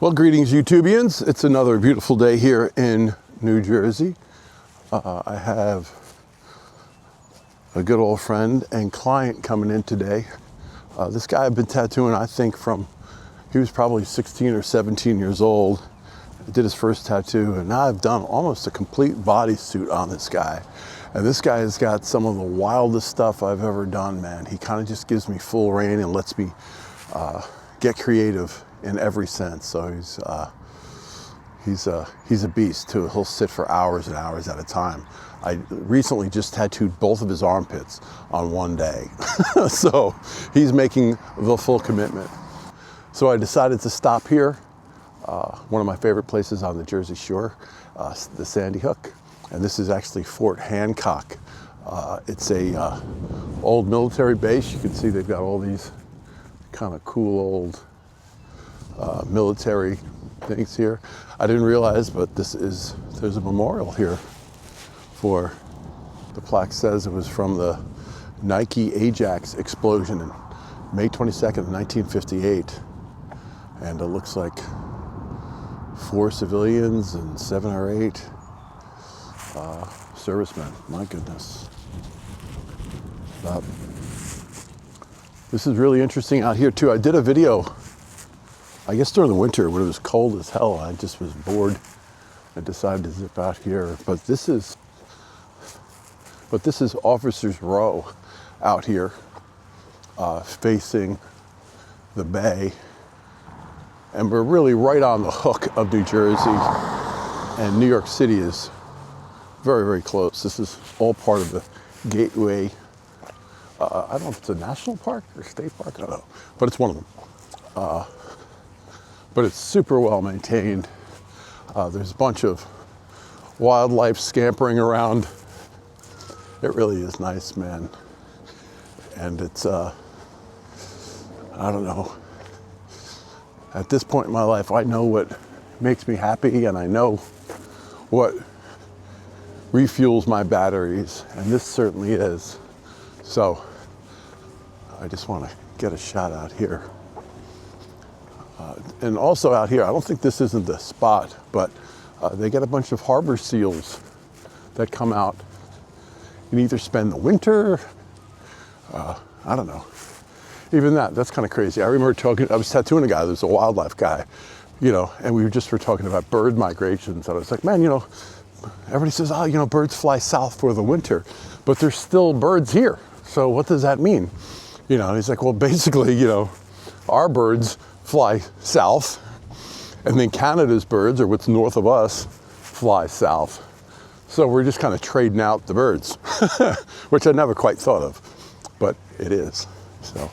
Well, greetings, YouTubians. It's another beautiful day here in New Jersey. I have a good old friend and client coming in today. This guy I've been tattooing, I think, he was probably 16 or 17 years old. Did his first tattoo, and now I've done almost a complete bodysuit on this guy. And this guy has got some of the wildest stuff I've ever done, man. He kind of just gives me full reign and lets me get creative in every sense. So he's a beast too. He'll sit for hours and hours at a time. I recently just tattooed both of his armpits on one day. So he's making the full commitment. So I decided to stop here, one of my favorite places on the Jersey Shore, the Sandy Hook. And this is actually Fort Hancock. It's a old military base. You can see they've got all these kind of cool old military things here. I didn't realize, but there's a memorial here for, the plaque says it was from the Nike Ajax explosion in May 22nd, 1958. And it looks like 4 civilians and 7 or 8 servicemen. My goodness. This is really interesting out here too. I did a video, I guess during the winter when it was cold as hell. I just was bored. I decided to zip out here. But this is Officers Row out here, facing the bay. And we're really right on the hook of New Jersey. And New York City is very, very close. This is all part of the Gateway. I don't know if it's a national park or state park, I don't know. But it's one of them. But it's super well maintained. There's a bunch of wildlife scampering around. It really is nice, man. And it's, I don't know. At this point in my life, I know what makes me happy, and I know what refuels my batteries, and this certainly is. So I just want to get a shot out here. And also out here, I don't think this isn't the spot, but they get a bunch of harbor seals that come out. You can either spend the winter, I don't know. Even that's kind of crazy. I remember I was tattooing a guy, there's a wildlife guy, and we were talking about bird migrations. And I was like, man, everybody says, birds fly south for the winter, but there's still birds here. So what does that mean? He's like, well, basically, our birds fly south, and then Canada's birds, or what's north of us, fly south. So we're just kind of trading out the birds, which I never quite thought of, but it is. So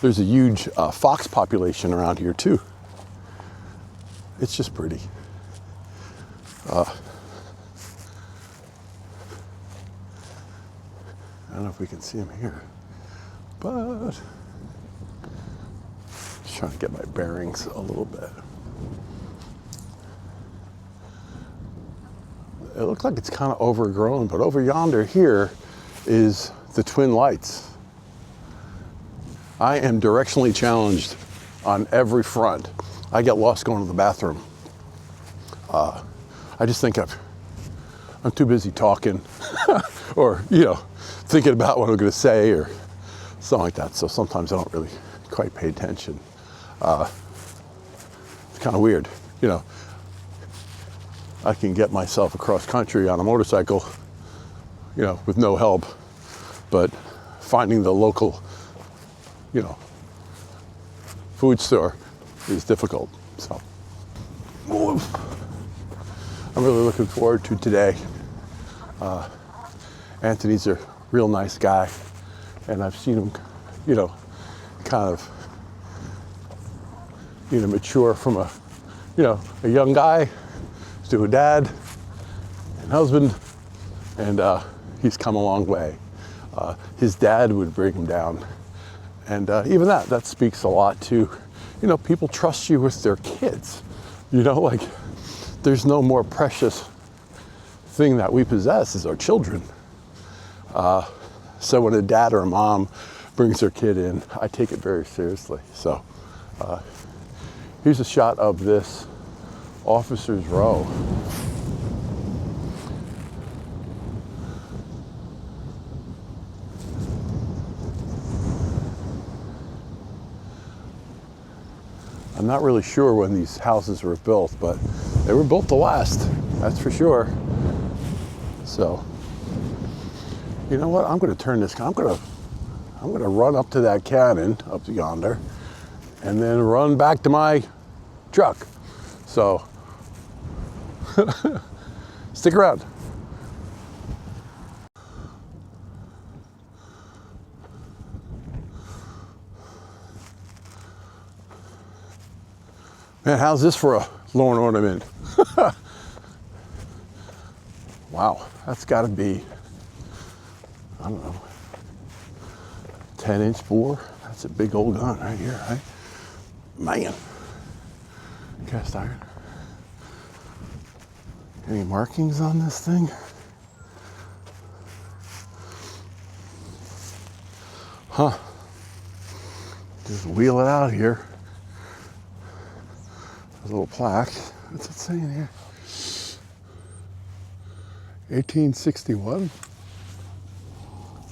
there's a huge fox population around here too. It's just pretty. I don't know if we can see him here, but just trying to get my bearings a little bit. It looks like it's kind of overgrown, but over yonder here is the Twin Lights. I am directionally challenged on every front. I get lost going to the bathroom. I just think I'm too busy talking or, thinking about what I'm going to say or something like that. So sometimes I don't really quite pay attention. It's kind of weird, I can get myself across country on a motorcycle, with no help, but finding the local, food store is difficult. So I'm really looking forward to today. Anthony's a real nice guy, and I've seen him, kind of, mature from a young guy to a dad and husband, and he's come a long way. His dad would bring him down, and even that speaks a lot to, people trust you with their kids. There's no more precious thing that we possess as our children. So when a dad or a mom brings their kid in, I take it very seriously. So Here's a shot of this officer's row. I'm not really sure when these houses were built, but they were built to last, that's for sure. So, you know what? I'm going to turn this. I'm going to run up to that cannon up yonder, and then run back to my truck. So, stick around. Man, how's this for a lawn ornament? Wow, that's got to be, I don't know, 10-inch bore. That's a big old gun right here, right? Man, cast iron. Any markings on this thing? Huh. Just wheel it out here. There's a little plaque. What's it saying here? 1861.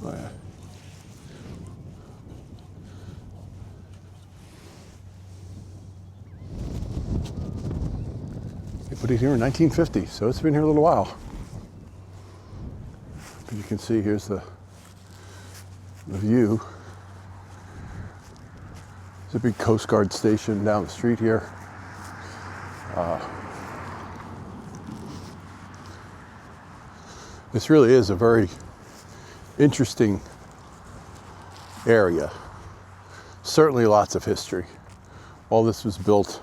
Oh, yeah. They put it here in 1950, so it's been here a little while. But you can see here's the view. There's a big Coast Guard station down the street here. This really is a very interesting area. Certainly lots of history. All this was built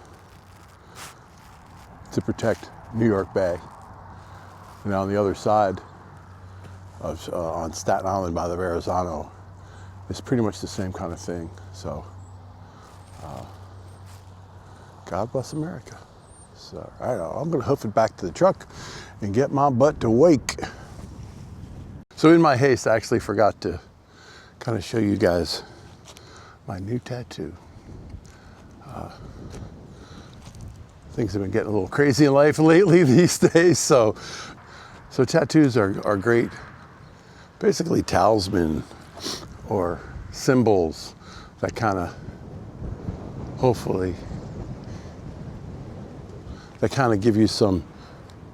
to protect New York Bay. And on the other side of on Staten Island by the Verrazano, it's pretty much the same kind of thing. So, God bless America. So, all right, I'm going to hoof it back to the truck and get my butt to wake. So in my haste, I actually forgot to kind of show you guys my new tattoo. Things have been getting a little crazy in life lately these days, so tattoos are great, basically talisman or symbols that kind of, hopefully, that kind of give you some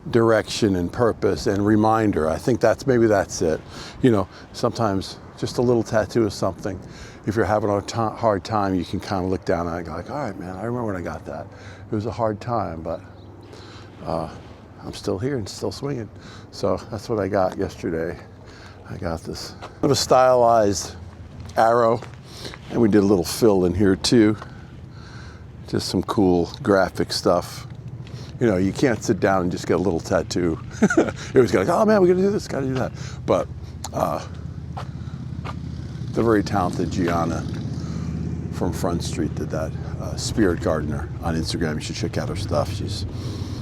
direction and purpose and reminder. I think maybe that's it. You know, sometimes just a little tattoo of something. If you're having a hard time, you can kind of look down at it and go like, all right, man, I remember when I got that. It was a hard time, but I'm still here and still swinging. So that's what I got yesterday. I got this kind of a stylized arrow, and we did a little fill in here too. Just some cool graphic stuff. You know, you can't sit down and just get a little tattoo. You always go like, oh man, we gotta do this, gotta do that. But the very talented Gianna from Front Street did that. Spirit Gardener on Instagram. You should check out her stuff. She's,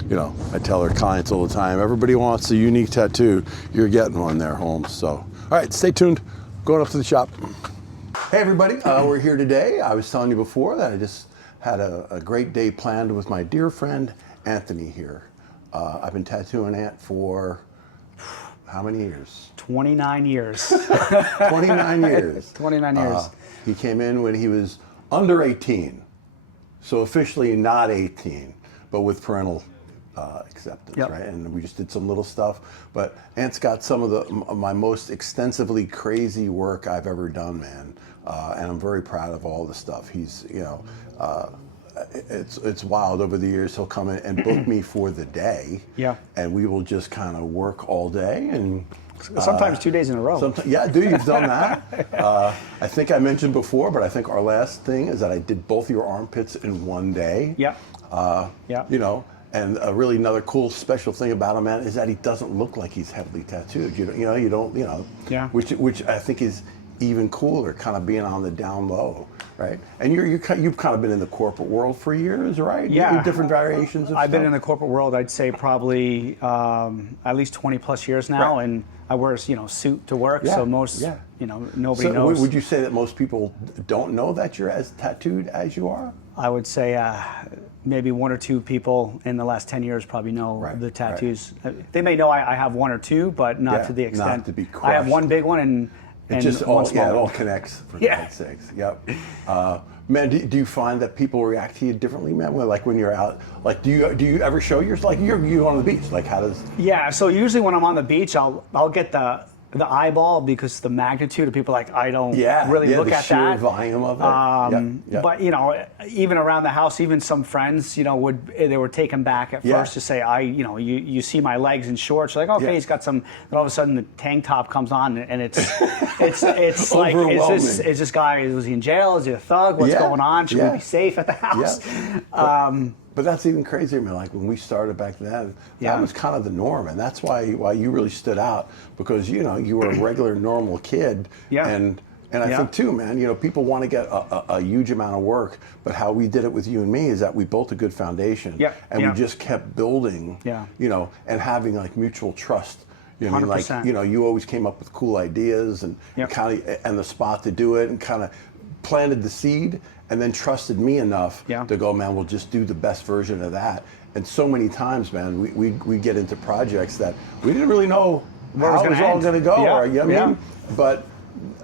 you know, I tell her clients all the time, everybody wants a unique tattoo. You're getting one there, Holmes. So, all right, stay tuned. Going up to the shop. Hey everybody, we're here today. I was telling you before that I just had a great day planned with my dear friend Anthony here. I've been tattooing Ant for how many years? 29 years. 29 years. 29 years. He came in when he was under 18. So officially not 18, but with parental acceptance, Yep. right? And we just did some little stuff. But Ant's got some of my most extensively crazy work I've ever done, man. And I'm very proud of all the stuff. He's, you know, it's wild. Over the years, he'll come in and book me for the day. Yeah. And we will just kind of work all day and. Sometimes 2 days in a row. Yeah, dude, you've done that. I think I mentioned before, but I think our last thing is that I did both your armpits in one day. Yeah. Yeah. You know, and really another cool special thing about him, man, is that he doesn't look like he's heavily tattooed. You know, you don't, you know. Yeah. Which I think is even cooler, kind of being on the down low. Right. And you've kind of been in the corporate world for years, right? Yeah. Different variations of I've been stuff? in the corporate world, I'd say probably at least 20 plus years now, Right. and I wear suit to work, Yeah, so most yeah. nobody So knows. would you say that most people don't know that you're as tattooed as you are? I would say maybe one or two people in the last 10 years probably know Right, the tattoos. They may know I have one or two, but not Yeah, to the not extent. to be I have crushed. one big one and It one small it one. all connects for Yeah. God's sakes. Yep. Man, do you find that people react to you differently, man? When you're out, like, do you ever show yours? Like, you're on the beach. Like, how does? Yeah, so usually when I'm on the beach, I'll get the eyeball because the magnitude of people, like, I don't really look the at sheer that. volume of it. Yep. But even around the house, even some friends, they were taken back at Yeah. first to say, you see my legs in shorts, like, okay, Yeah. he's got some. Then all of a sudden, the tank top comes on, and it's like, Overwhelming. is this guy? Was he in jail? Is he a thug? What's Yeah. going on? Should Yeah. we be safe at the house? But that's even crazier, man. Like when we started back then, Yeah. that was kind of the norm, and that's why you really stood out because you were a regular, normal kid. Yeah. And I Yeah. think too, man. People want to get a huge amount of work, but how we did it with you and me is that we built a good foundation, Yeah. and Yeah. we just kept building, Yeah. and having like mutual trust. You know what I mean? 100%. Like, you always came up with cool ideas and Yep. and the spot to do it, and kind of planted the seed, and then trusted me enough Yeah. to go, man, we'll just do the best version of that. And so many times, man, we get into projects that we didn't really know Where it how was it was gonna all end. going to go, Yeah, or, you know what I yeah. mean? But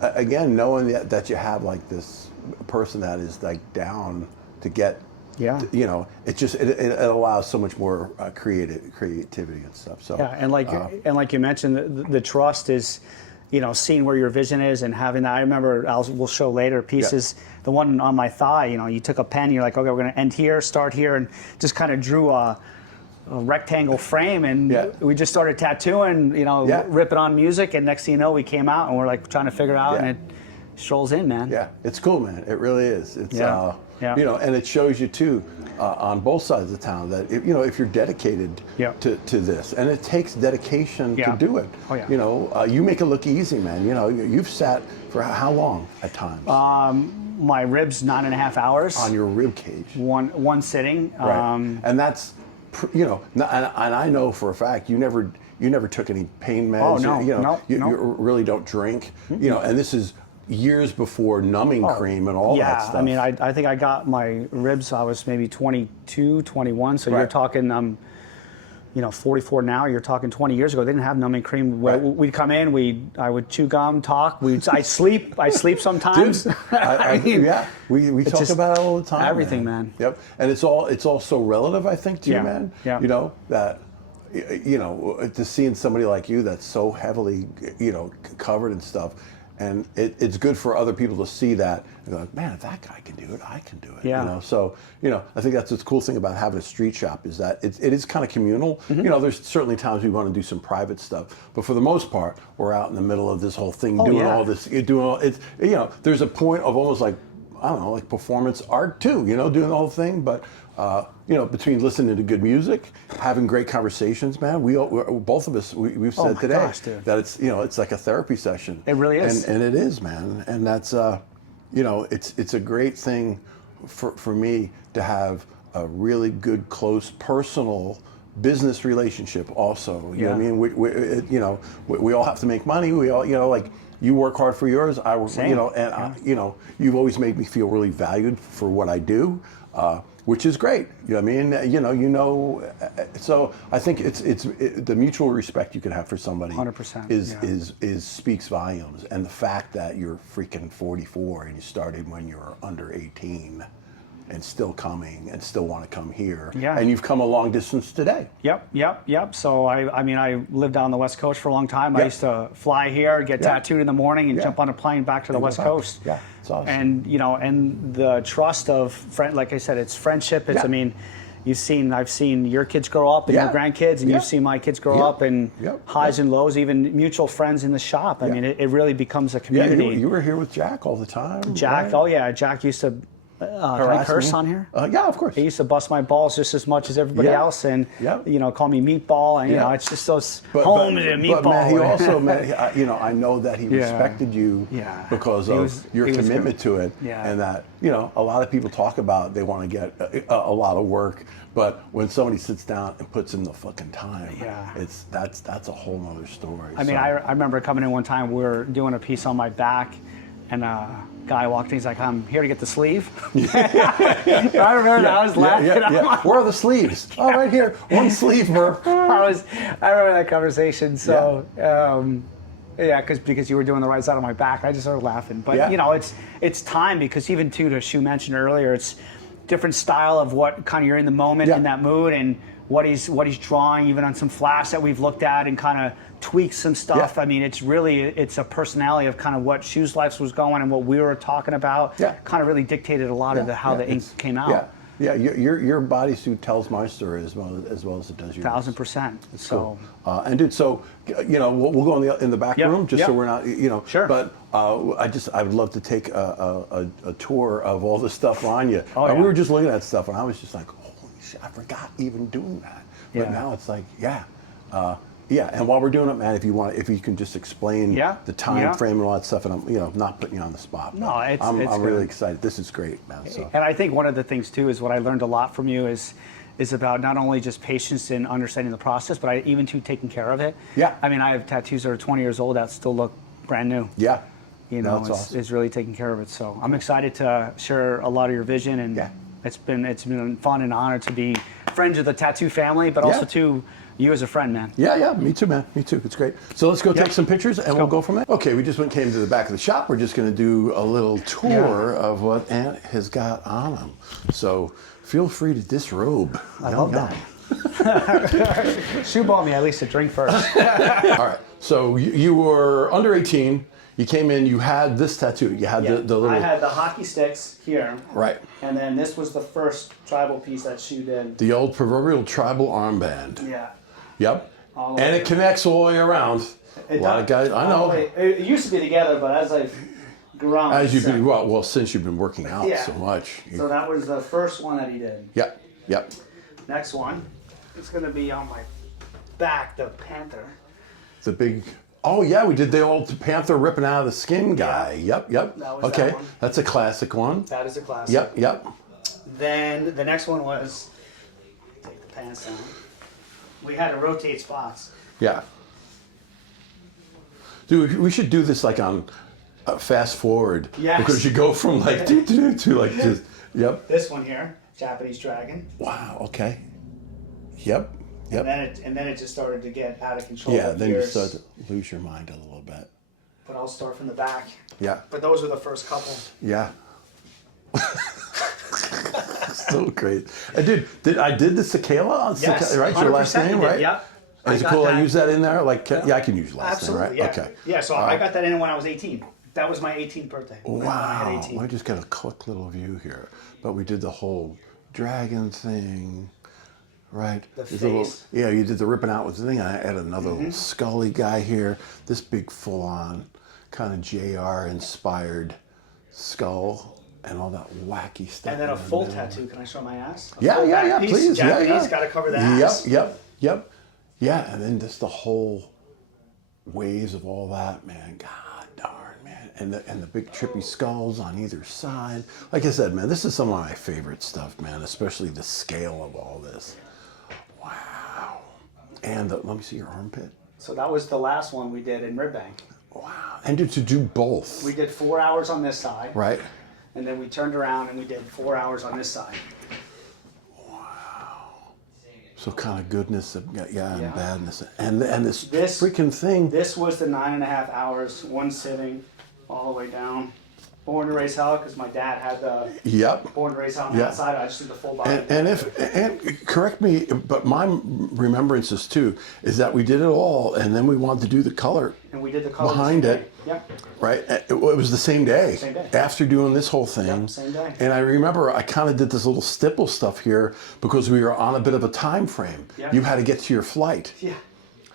again, knowing that you have like this person that is like down to get, Yeah. it allows so much more creativity and stuff. So Yeah, and like you mentioned, the trust is, seeing where your vision is and having that. I remember we'll show later pieces. The one on my thigh, you took a pen. You're like, okay, we're going to end here, start here, and just kind of drew a rectangle frame, and Yeah. we just started tattooing. Yeah. Ripping on music, and next thing you know, we came out and we're like trying to figure out, Yeah. and it strolls in, man. Yeah, it's cool, man. It really is. It's Yeah. Yeah. and it shows you too on both sides of town that if you're dedicated Yeah. to this, and it takes dedication Yeah. to do it. Oh, yeah. You make it look easy, man. You've sat for how long at times My ribs 9.5 hours. on your rib cage, one sitting. right? And that's and I know for a fact you never took any pain meds. Oh, no. No, you no. really don't drink. And this is years before numbing cream and all that stuff. Yeah, I mean, I think I got my ribs, I was maybe 22, 21, so you're Right. talking, 44 now, you're talking 20 years ago, they didn't have numbing cream. Right. We'd come in, I would chew gum, talk, I sleep sometimes. Dude, yeah, we talk just about it all the time. everything, man. Yep, and it's all so relative, I think, too, Yeah, man. yeah. That to seeing somebody like you that's so heavily, covered and stuff, and it's good for other people to see that and go, like, man, if that guy can do it, I can do it. Yeah. So I think that's the cool thing about having a street shop is that it is kind of communal. Mm-hmm. There's certainly times we want to do some private stuff, but for the most part, we're out in the middle of this whole thing doing yeah. all this. There's a point of almost like, I don't know, like performance art too, doing the whole thing. But, between listening to good music, having great conversations, man, both of us, we've said my today gosh, dude. that it's like a therapy session. It really is. And it is, man. And that's, it's a great thing for me to have a really good, close, personal business relationship also. You know what I mean? We all have to make money. We all, like, you work hard for yours. I work, Same. you've always made me feel really valued for what I do, which is great. You know what I mean? So I think it's the mutual respect you can have for somebody 100%, is speaks volumes. And the fact that you're freaking 44 and you started when you were under 18 and still coming and still want to come here. Yeah. And you've come a long distance today. Yep. So I lived down the West Coast for a long time. Yep. I used to fly here, get Yeah. tattooed in the morning, and Yeah. jump on a plane back to the And West go back. Coast. Yeah, it's awesome. And and the trust of like I said, it's friendship. It's Yeah. I mean, I've seen your kids grow up and Yeah. your grandkids, and Yeah. you've seen my kids grow Yep. up, and Yep. highs and lows, even mutual friends in the shop. I Yeah. mean, it really becomes a Yeah, community. you were here with Jack all the time. Jack, right? oh yeah, Jack used to Can I curse on here? Yeah, of course. He used to bust my balls just as much as everybody Yeah. else, and Yeah. call me meatball, and Yeah. it's just those But meatball. man, he also, I know that he respected you Yeah. because He of was- your he was commitment good. to it, Yeah. and that a lot of people talk about they want to get a lot of work, but when somebody sits down and puts in the fucking time, Yeah. that's a whole nother story. I mean, I remember coming in one time, we were doing a piece on my back, and a guy walked in, he's like, I'm here to get the sleeve. I remember that, I was laughing. I'm like, Where are the sleeves? Oh, right here, one sleeve, bro. I remember that conversation. So, because you were doing the right side of my back, I just started laughing. But it's time, because even too, as Shu mentioned earlier, it's different style of what kind of you're in the moment, in that mood, and what he's drawing, even on some flash that we've looked at and kind of tweaked some stuff. Yeah. I mean, it's a personality of kind of what Shu's life was going and what we were talking about. Yeah. Kind of really dictated a lot of how the ink came out. Yeah, your bodysuit tells my story as well as it does yours. 1000%. So, cool. And dude, so we'll go in the back room just so we're not Sure. But I would love to take a tour of all the stuff on you. Oh, We were just looking at stuff, and I was just like, holy shit, I forgot even doing that. But now it's like, and while we're doing it, man, if you can just explain the time frame and all that stuff, and I'm not putting you on the spot. No, it's I'm good. really excited. This is great, man. So. And I think one of the things too is what I learned a lot from you is about not only just patience and understanding the process, but even to taking care of it. Yeah. I mean, I have tattoos that are 20 years old that still look brand new. Yeah. It's awesome. really taking care of it. So I'm excited to share a lot of your vision, and it's been fun and honor to be friends of the tattoo family, but also to you as a friend, man. Yeah, me too, man. Me too. It's great. So let's go take some pictures, and we'll go from there. Okay, we just came to the back of the shop. We're just going to do a little tour of what Ant has got on him. So feel free to disrobe. I love that. Shu bought me at least a drink first. All right. So you were under 18. You came in. You had this tattoo. You had the little. I had the hockey sticks here. Right. And then this was the first tribal piece that Shu did. The old proverbial tribal armband. Yeah. Yep. All the And way. it connects all the way around. A lot of guys. I know. It used to be together, but as I've grown. As you've been well, since you've been working out so much. So that was the first one that he did. Yep. Next one, it's going to be on my back, the panther. The big. Oh yeah, we did the old panther ripping out of the skin guy. Yep. That was Okay, that one. that's a classic one. That is a classic. Yep. Then the next one was, take the pants down. We had to rotate spots. Yeah. Dude, we should do this like on fast forward. Yes. Because you go from like to like just. Yep. This one here, Japanese dragon. Wow. Okay. Yep. And then it just started to get out of control. Yeah. with Then you years. start to lose your mind a little bit. But I'll start from the back. Yeah. But those were the first couple. Yeah. So great. I did the cicala on Yes, right? Your last 100% name, you did, right? Yep. Is it I cool got I that. use that in there? Like, I can use your last Absolutely, name, right? yeah. Okay. Yeah, so I got that in when I was 18. That was my 18th birthday. When I Wow. had 18. I just got a quick little view here. But we did the whole dragon thing, right? The There's a little- face. yeah, you did the ripping out with the thing. I added another little scully guy here. This big full-on kind of JR inspired skull and all that wacky stuff. And then a in the full middle. tattoo. Can I show my ass? A Yeah, full back yeah, piece, please. Japanese, Yeah. got to cover the ass. Yep. Yeah, and then just the whole waves of all that, man. God darn, man. And the big trippy skulls on either side. Like I said, man, this is some of my favorite stuff, man, especially the scale of all this. Wow. And let me see your armpit. So that was the last one we did in Ribbank. Wow. And to do both. We did 4 hours on this side. Right? And then we turned around and we did 4 hours on this side. So kind of goodness, and Yeah. badness. And this This- freaking thing. This was the 9.5 hours, one sitting, all the way down. Born to Raise Hell, because my dad had the Yep. Born to Raise Hell on Yeah. that side. I just did the full body. And correct me, but my remembrances too is that we did it all, and then we wanted to do the color And we did the color behind the same it. day. Yep. Right? It was the same day. Same day. After doing this whole thing. Yep, same day. And I remember I kind of did this little stipple stuff here because we were on a bit of a time frame. Yep. You had to get to your flight, Yeah.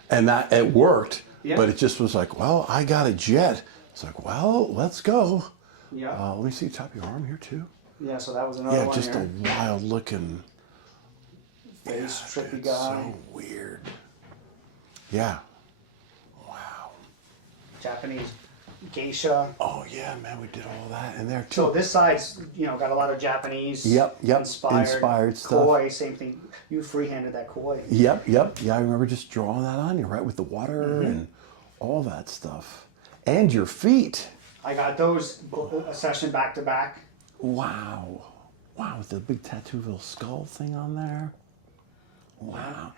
and that it worked. Yep. But it just was like, well, I got a jet. It's like, well, let's go. Yeah. Let me see the top of your arm here too. Yeah, so that was another Yeah, one just here. a wild looking Face trippy dude, guy. so weird. Yeah. Wow. Japanese geisha. Oh yeah, man, we did all that in there too. So this side's, got a lot of Japanese Yep, inspired stuff. koi, same thing. You freehanded that koi. Yep. Yeah, I remember just drawing that on you, right, with the water Mm-hmm. and all that stuff. And your feet. I got those a session back to back. Wow. Wow, with the big tattoo little skull thing on there. Wow.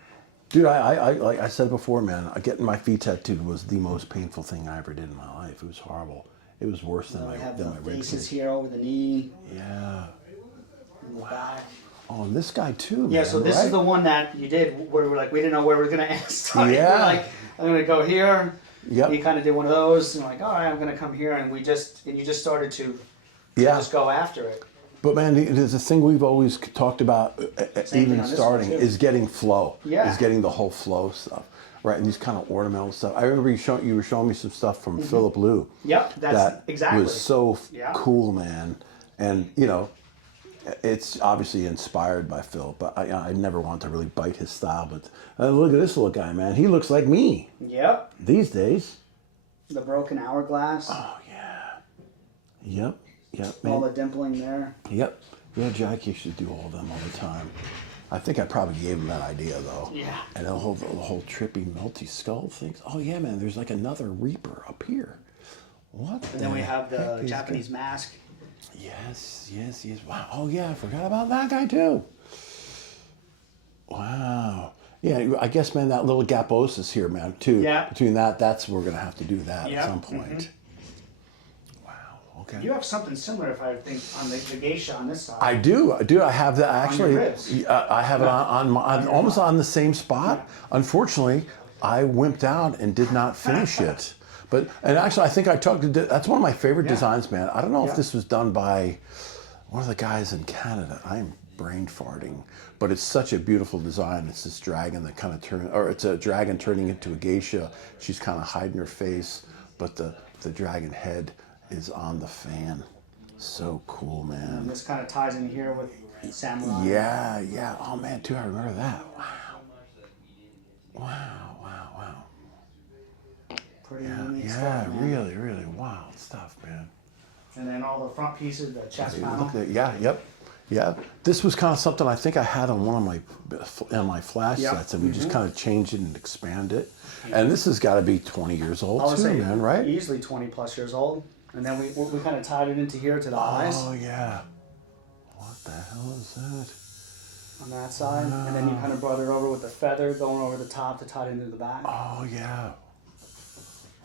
Dude, I like I said before, man, getting my feet tattooed was the most painful thing I ever did in my life. It was horrible. It was worse than We have my the rib faces cage. here over the knee, Yeah. in the back. Oh, and this guy too, Yeah, man, so this right? is the one that you did where we're like, we didn't know where we were going to start. Yeah. We're like, I'm going to go here. Yep. You kind of did one of those, and like, all right, I'm going to come here, and you just started to Yeah. just go after it. But man, there's a thing we've always talked about, Same thing even on this starting, one, too. is getting flow. Yeah. Is getting the whole flow stuff, right? And these kind of ornamental stuff. I remember you were showing me some stuff from Philip Liu. Yep, that's that exactly. was so Yeah. cool, man. And it's obviously inspired by Phil, but I never want to really bite his style. But look at this little guy, man. He looks like me Yep, these days. the broken hourglass, Oh yeah. Yep, all man. the dimpling there. Yep. Yeah, Jack used to do all of them all the time. I think I probably gave him that idea though. Yeah. And the whole trippy melty skull things. Oh yeah, man. There's like another Reaper up here. What? And then we have the Japanese mask. Yes. Wow. Oh yeah, I forgot about that guy too. Wow. Yeah, I guess, man, that little gaposis here, man, too. Yeah. Between that's we're gonna have to do that Yeah. at some point. Wow. Okay. You have something similar, if I think, on the geisha on this side. I do. I have that actually. ribs. I have it on almost on the same spot. Unfortunately, I wimped out and did not finish it. And actually, I think I talked to. That's one of my favorite designs, man. I don't know Yeah. if this was done by one of the guys in Canada. I'm brain farting, but it's such a beautiful design. It's this dragon that kind of it's a dragon turning into a geisha. She's kind of hiding her face, but the dragon head is on the fan. So cool, man. And this kind of ties in here with samurai. Yeah. Oh man, too, I remember that. Wow. Pretty unique Yeah, stuff, man. really wild stuff, man. And then all the front pieces, the chest Look panel. at that. Yeah. This was kind of something I think I had on one of my flash Yeah. sets, and we just kind of changed it and expanded it. And this has got to be 20 years I old would too, say man, right? easily 20 plus years old. And then we kind of tied it into here to the eyes Oh yeah. What the hell is that? on that side. And then you kind of brought it over with the feather going over the top to tie it into the back. Oh yeah.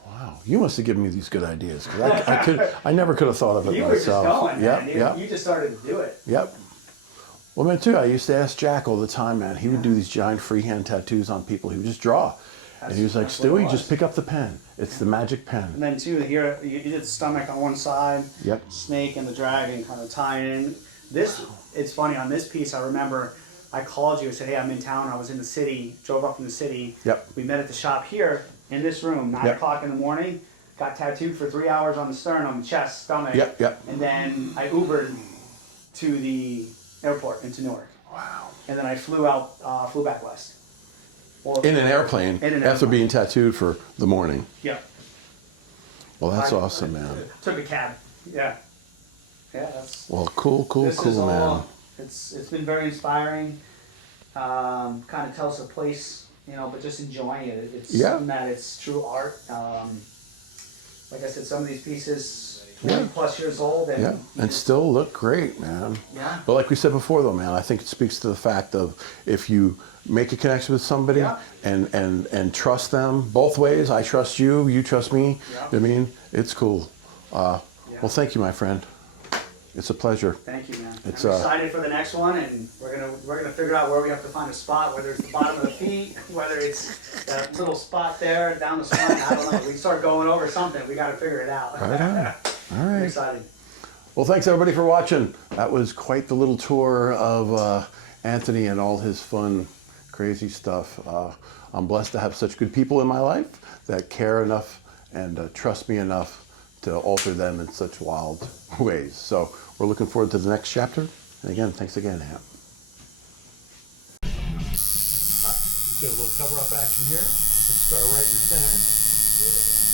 Wow, you must have given me these good ideas because I never could have thought of it You were just myself. going, man. Yep. You just started to do it. Yep. Well, man, too, I used to ask Jack all the time, man. He would do these giant freehand tattoos on people. He would just draw. And he was like, That's what it Stewie, was. just pick up the pen. It's the magic And pen. then too, here you did the stomach on one side. Yep. Snake and the dragon kind of tie in. This, it's funny, on this piece, I remember I called you and said, hey, I'm in town. I was in the city, drove up from the city. Yep. We met at the shop here in this room, 9 Yep. o'clock in the morning. Got tattooed for 3 hours on the sternum, chest, stomach. Yep. And then I Ubered to the airport into Newark. Wow. And then I flew back west. Or- In an airplane In an after airplane. being tattooed for the morning. Yeah. Well, that's I- awesome, man. Took a cab. Yeah. Yeah, that's. Well, cool, This is man. all. It's been very inspiring. Kind of tells a place, but just enjoying it. It's Yeah. something that it's true art. Like I said, some of these pieces, 20 Yeah. plus years old, and Yeah, and still look great, man. Yeah. But like we said before, though, man, I think it speaks to the fact of if you make a connection with somebody Yeah. and trust them both ways. I trust you, you trust me. Yeah. I mean, it's cool. Well, thank you, my friend. It's a pleasure. Thank you, man. It's, I'm excited for the next one, and we're gonna figure out where we have to find a spot, whether it's the bottom of the feet, whether it's that little spot there down the spine. I don't know. We start going over something. We got to figure it out. Right on. All I'm right. excited. Well, thanks everybody for watching. That was quite the little tour of Anthony and all his fun, crazy stuff. I'm blessed to have such good people in my life that care enough and trust me enough to alter them in such wild ways. So we're looking forward to the next chapter. And again, thanks again, Hap. Let's get a little cover-up action here. Let's start right in the center.